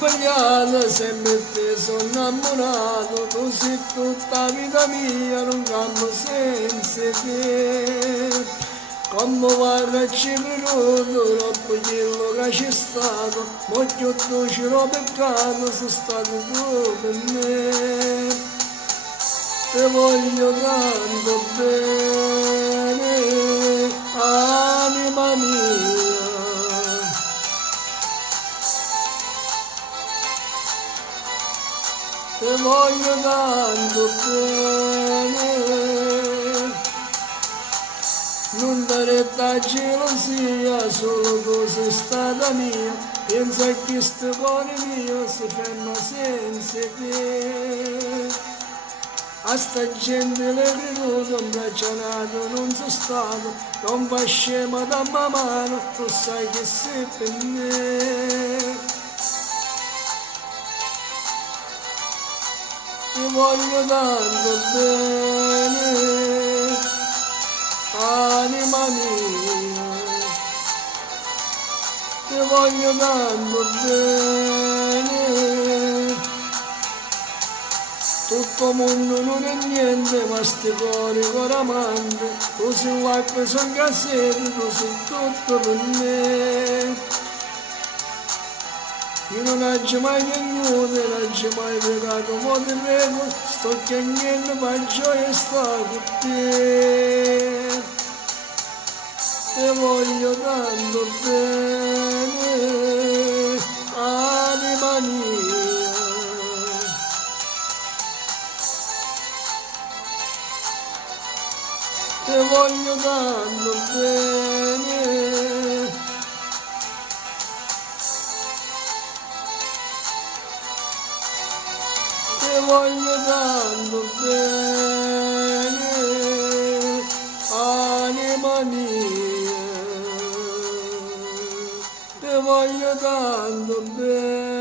sbagliato, sempre te sono innamorato, tu sei tutta la vita mia, non cambio senza te. Come guarda ci venuto, troppo quello che c'è stato, molto tu ci l'ho peccato, sono stato tu per me. Te voglio tanto bene, anima mia. Te voglio tanto bene, non dare da gelosia, solo tu sei stata mia, pensa che questo cuore mio si ferma senza te. A sta gente le venuto, imbracciato non sono stato, non fa scema da mano, tu sai che sei per me. Ti voglio tanto bene, anima mia, ti voglio tanto bene. Tutto mondo non è niente, ma sti cuori coramante, tu sei l'acqua, sono cassetti, tu sei tutto per me. Io non ho mai piangiuto, non ho mai pregato, ma ti prego, sto piangendo, ma gioia sta con te. Te voglio tanto bene, anima mia. Te voglio tanto bene. Te voglio tanto bene, anima mia, te voglio tanto bene.